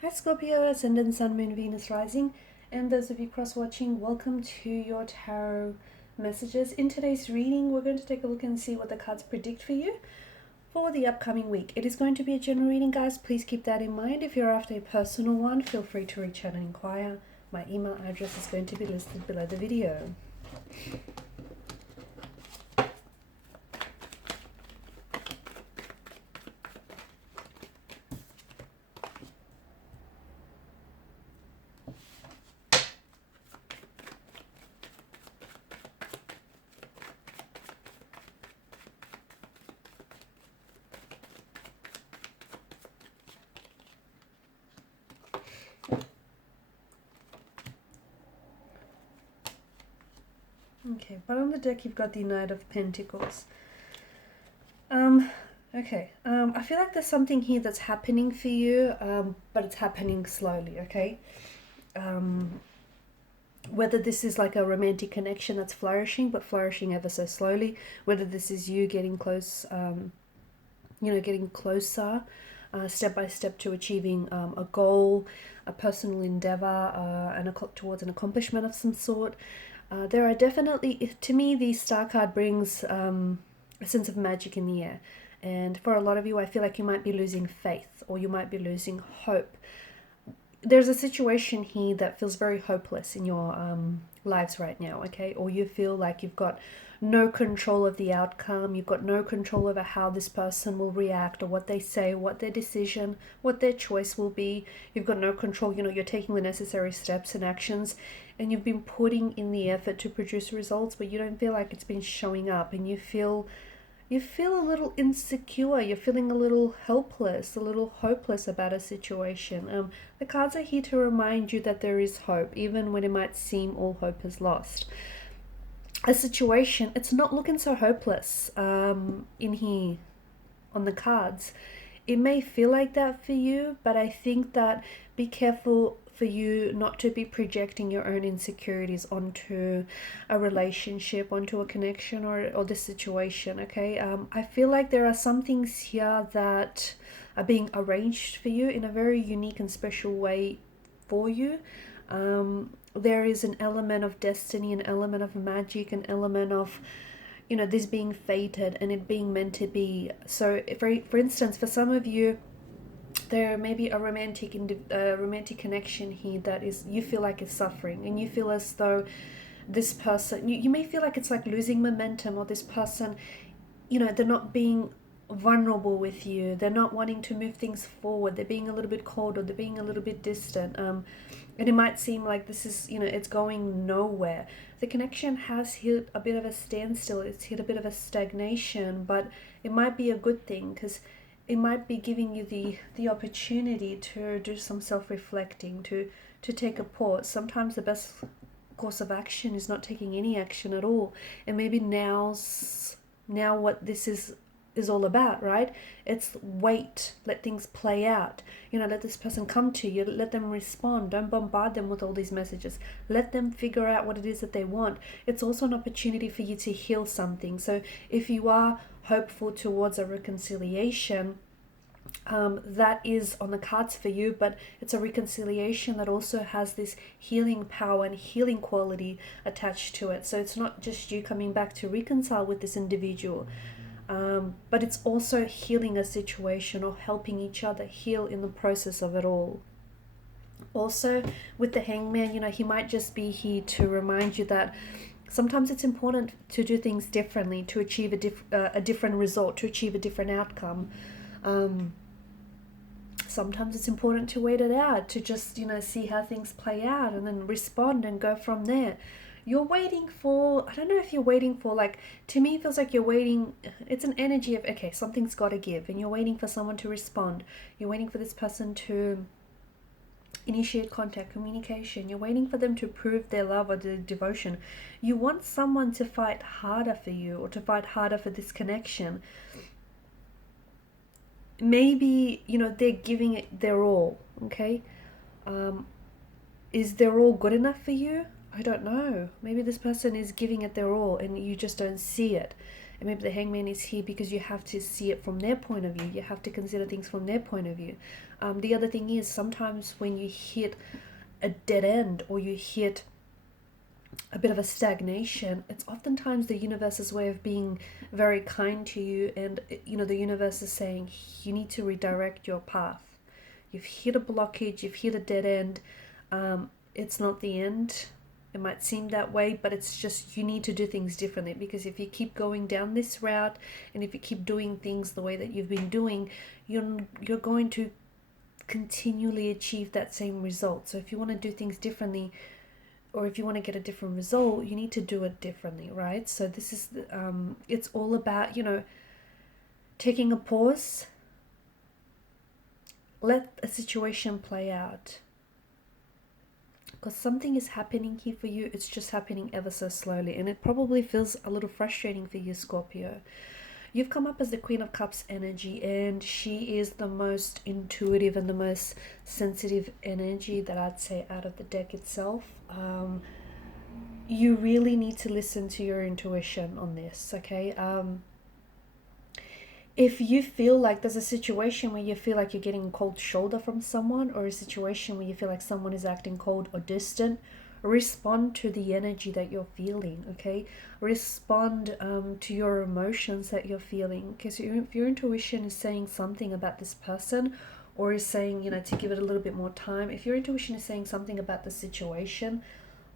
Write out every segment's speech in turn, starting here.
Hi Scorpio, Ascendant, Sun, Moon, Venus, Rising, and those of you cross-watching, welcome to your tarot messages. In today's reading, we're going to take a look and see what the cards predict for you for the upcoming week. It is going to be a general reading, guys. Please keep that in mind. If you're after a personal one, feel free to reach out and inquire. My email address is going to be listed below the video. Okay, bottom of the deck, you've got the Knight of Pentacles. I feel like there's something here that's happening for you, but it's happening slowly, okay? Whether this is like a romantic connection that's flourishing, but flourishing ever so slowly, whether this is you getting close, getting closer, step by step to achieving a goal, a personal endeavor, towards an accomplishment of some sort. There are definitely, to me, the Star card brings a sense of magic in the air. And for a lot of you, I feel like you might be losing faith or you might be losing hope. There's a situation here that feels very hopeless in your lives right now, okay? Or you feel like you've got no control of the outcome. You've got no control over how this person will react or what they say, what their decision, what their choice will be. You've got no control. You're taking the necessary steps and actions, and you've been putting in the effort to produce results, but you don't feel like it's been showing up, and you feel a little insecure. You're feeling a little helpless, a little hopeless about a situation. The cards are here to remind you that there is hope, even when it might seem all hope is lost. A situation, it's not looking so hopeless in here on the cards. It may feel like that for you, but I think that be careful for you not to be projecting your own insecurities onto a relationship, onto a connection, or the situation, okay? I feel like there are some things here that are being arranged for you in a very unique and special way for you. There is an element of destiny, an element of magic, an element of this being fated and it being meant to be. So for instance, for some of you, there may be a romantic connection here that is, you feel like is suffering, and you feel as though this person, you may feel like it's like losing momentum, or this person, they're not being vulnerable with you, they're not wanting to move things forward, they're being a little bit cold, or they're being a little bit distant, and it might seem like this is, it's going nowhere. The connection has hit a bit of a standstill, it's hit a bit of a stagnation, but it might be a good thing, because it might be giving you the opportunity to do some self-reflecting, to take a pause. Sometimes the best course of action is not taking any action at all, and maybe now what this is all about, right? It's wait, let things play out. Let this person come to you, let them respond. Don't bombard them with all these messages. Let them figure out what it is that they want. It's also an opportunity for you to heal something. So if you are hopeful towards a reconciliation, that is on the cards for you, but it's a reconciliation that also has this healing power and healing quality attached to it. So it's not just you coming back to reconcile with this individual, but it's also healing a situation or helping each other heal in the process of it all. Also, with the Hangman, he might just be here to remind you that sometimes it's important to do things differently, to achieve a different result, to achieve a different outcome. Sometimes it's important to wait it out, to just, see how things play out and then respond and go from there. You're waiting for, I don't know if you're waiting for, like, to me it feels like you're waiting, it's an energy of, okay, something's got to give, and you're waiting for someone to respond. You're waiting for this person to initiate contact, communication. You're waiting for them to prove their love or their devotion. You want someone to fight harder for you, or to fight harder for this connection. Maybe, they're giving it their all, okay? Is their all good enough for you? I don't know. Maybe this person is giving it their all and you just don't see it. And maybe the Hangman is here because you have to see it from their point of view. You have to consider things from their point of view. The other thing is, sometimes when you hit a dead end or you hit a bit of a stagnation, it's oftentimes the universe's way of being very kind to you. And the universe is saying you need to redirect your path. You've hit a blockage, you've hit a dead end. It's not the end. It might seem that way, but it's just you need to do things differently, because if you keep going down this route and if you keep doing things the way that you've been doing, you're going to continually achieve that same result. So if you want to do things differently, or if you want to get a different result, you need to do it differently, right? So this is it's all about taking a pause, let a situation play out, because something is happening here for you. It's just happening ever so slowly, and it probably feels a little frustrating for you, Scorpio. You've come up as the Queen of Cups energy, and she is the most intuitive and the most sensitive energy that I'd say out of the deck itself. You really need to listen to your intuition on this, okay? If you feel like there's a situation where you feel like you're getting a cold shoulder from someone, or a situation where you feel like someone is acting cold or distant, respond to the energy that you're feeling, okay? Respond to your emotions that you're feeling, because if your intuition is saying something about this person, or is saying, to give it a little bit more time, if your intuition is saying something about the situation,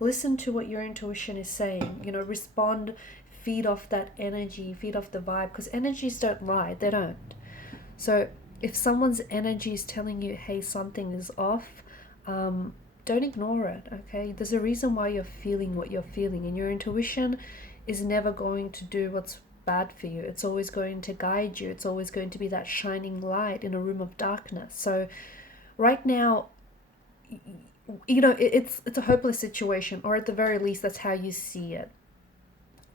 listen to what your intuition is saying. Respond, feed off that energy, feed off the vibe, because energies don't lie, they don't. So if someone's energy is telling you, hey, something is off, don't ignore it, okay? There's a reason why you're feeling what you're feeling, and your intuition is never going to do what's bad for you. It's always going to guide you. It's always going to be that shining light in a room of darkness. So right now, it's a hopeless situation, or at the very least, that's how you see it.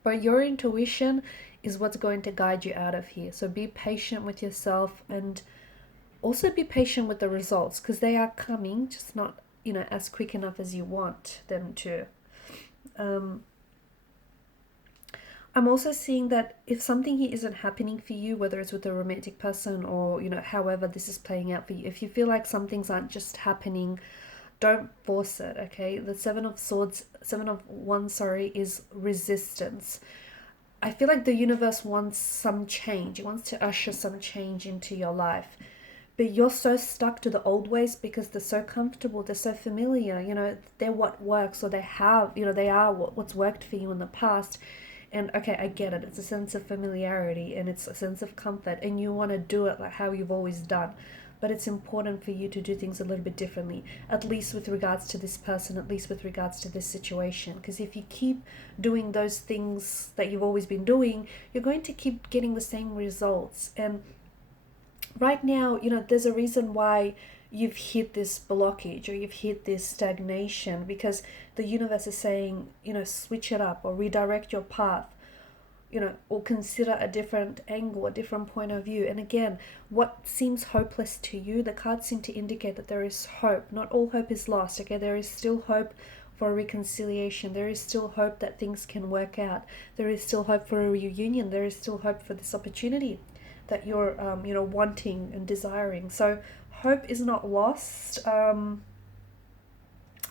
But your intuition is what's going to guide you out of here. So be patient with yourself, and also be patient with the results, because they are coming, just not as quick enough as you want them to. I'm also seeing that if something here isn't happening for you, whether it's with a romantic person or however this is playing out for you, if you feel like some things aren't just happening, don't force it, okay? The Seven of Wands, is resistance. I feel like the universe wants some change. It wants to usher some change into your life. But you're so stuck to the old ways because they're so comfortable, they're so familiar, they're what works, or they are what's worked for you in the past. And okay, I get it. It's a sense of familiarity, and it's a sense of comfort, and you want to do it like how you've always done. But it's important for you to do things a little bit differently, at least with regards to this person, at least with regards to this situation. Because if you keep doing those things that you've always been doing, you're going to keep getting the same results. And right now, there's a reason why you've hit this blockage or you've hit this stagnation, because the universe is saying, switch it up or redirect your path, or consider a different angle, a different point of view. And again, what seems hopeless to you, the cards seem to indicate that there is hope. Not all hope is lost, okay? There is still hope for a reconciliation. There is still hope that things can work out. There is still hope for a reunion. There is still hope for this opportunity that you're, wanting and desiring. So hope is not lost.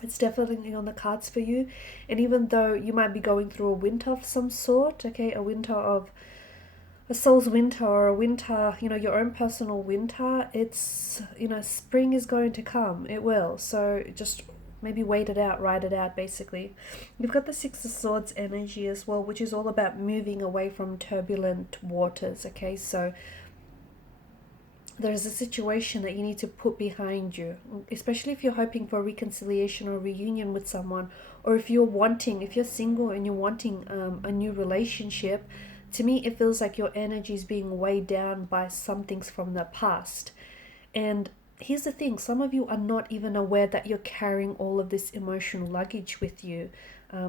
It's definitely on the cards for you. And even though you might be going through a winter of some sort, okay, a soul's winter, or a winter, your own personal winter, it's, spring is going to come. It will. So just maybe wait it out, ride it out, basically. You've got the Six of Swords energy as well, which is all about moving away from turbulent waters, okay? So there's a situation that you need to put behind you, especially if you're hoping for a reconciliation or a reunion with someone, or if you're single and you're wanting a new relationship. To me, it feels like your energy is being weighed down by some things from the past. And here's the thing, some of you are not even aware that you're carrying all of this emotional luggage with you.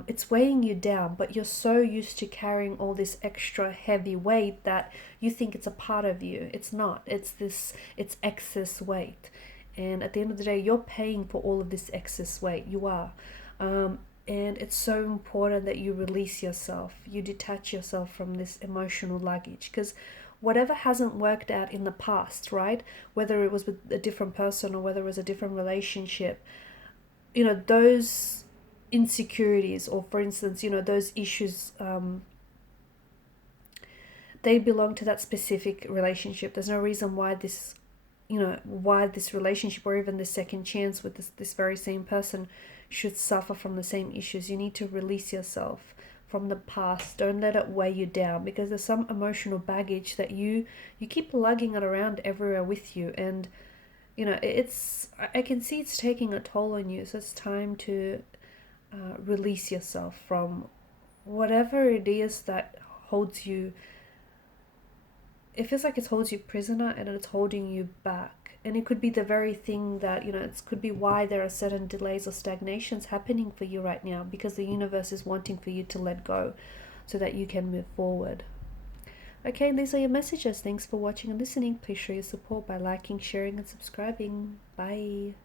It's weighing you down, but you're so used to carrying all this extra heavy weight that you think it's a part of you. It's not. It's excess weight. And at the end of the day, you're paying for all of this excess weight. You are. And it's so important that you release yourself. You detach yourself from this emotional luggage. Because whatever hasn't worked out in the past, right? Whether it was with a different person or whether it was a different relationship, you know, those insecurities, or for instance, you know, those issues, they belong to that specific relationship. There's no reason why this, you know, why this relationship or even the second chance with this very same person should suffer from the same issues. You need to release yourself from the past. Don't let it weigh you down, because there's some emotional baggage that you keep lugging it around everywhere with you, and you know, I can see it's taking a toll on you. So it's time to release yourself from whatever it is that holds you. It feels like it holds you prisoner and it's holding you back. And it could be the very thing that, you know, it could be why there are certain delays or stagnations happening for you right now, because the universe is wanting for you to let go so that you can move forward. Okay, these are your messages. Thanks for watching and listening. Please show your support by liking, sharing, and subscribing. Bye.